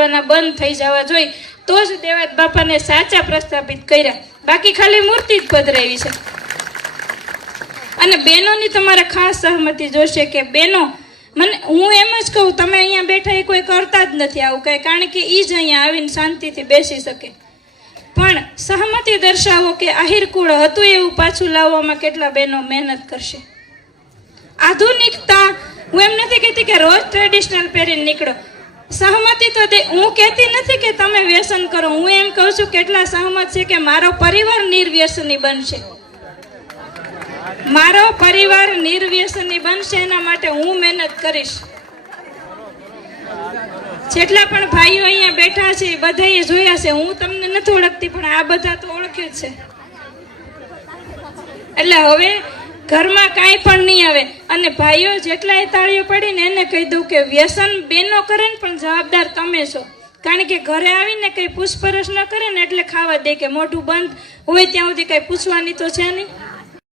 કરવાના બંધ થઈ જવા જોઈએ, તો જ દેવાત બાપાને સાચા પ્રસ્થાપિત કર્યા, બાકી ખાલી મૂર્તિ જ પધરાવી છે. અને બહેનોની તમારે ખાસ સહમતિ જોશે કે બહેનો, હું એમ જ કહું, તમે અહીંયા બેઠા એ કોઈ કરતા જ નથી આવું કંઈ, કારણ કે એ જ અહીંયા આવીને શાંતિથી બેસી શકે. પણ સહમતિ દર્શાવો કે આહિરકુળ હતું એવું પાછું લાવવામાં કેટલા બહેનો મહેનત કરશે. આધુનિકતા, હું એમ નથી કહેતી કે રોજ ટ્રેડિશનલ પહેરીને નીકળો, સહમતિ તો હું કહેતી નથી કે તમે વ્યસન કરો, હું એમ કહું છું કેટલા સહમત છે કે મારો પરિવાર નિર્વ્યસની બનશે, મારો પરિવાર નિર્વ્યસની બનશે, એના માટે હું મહેનત કરીશ. જેટલા પણ ભાઈઓ અહીંયા બેઠા છે એ બધાએ જોયા છે, હું તમને નથી ઓળખતી પણ આ બધા તો ઓળખ્યું જ છે. એટલે હવે ઘરમાં કાંઈ પણ નહીં આવે. અને ભાઈઓ જેટલાય તાળીઓ પડીને એને કહી દઉં કે વ્યસન બેનો કરે ને પણ જવાબદાર તમે છો, કારણ કે ઘરે આવીને કંઈ પૂછપરછ ન કરે ને એટલે ખાવા દે કે મોઢું બંધ હોય ત્યાં સુધી કંઈ પૂછવાની તો છે નહીં.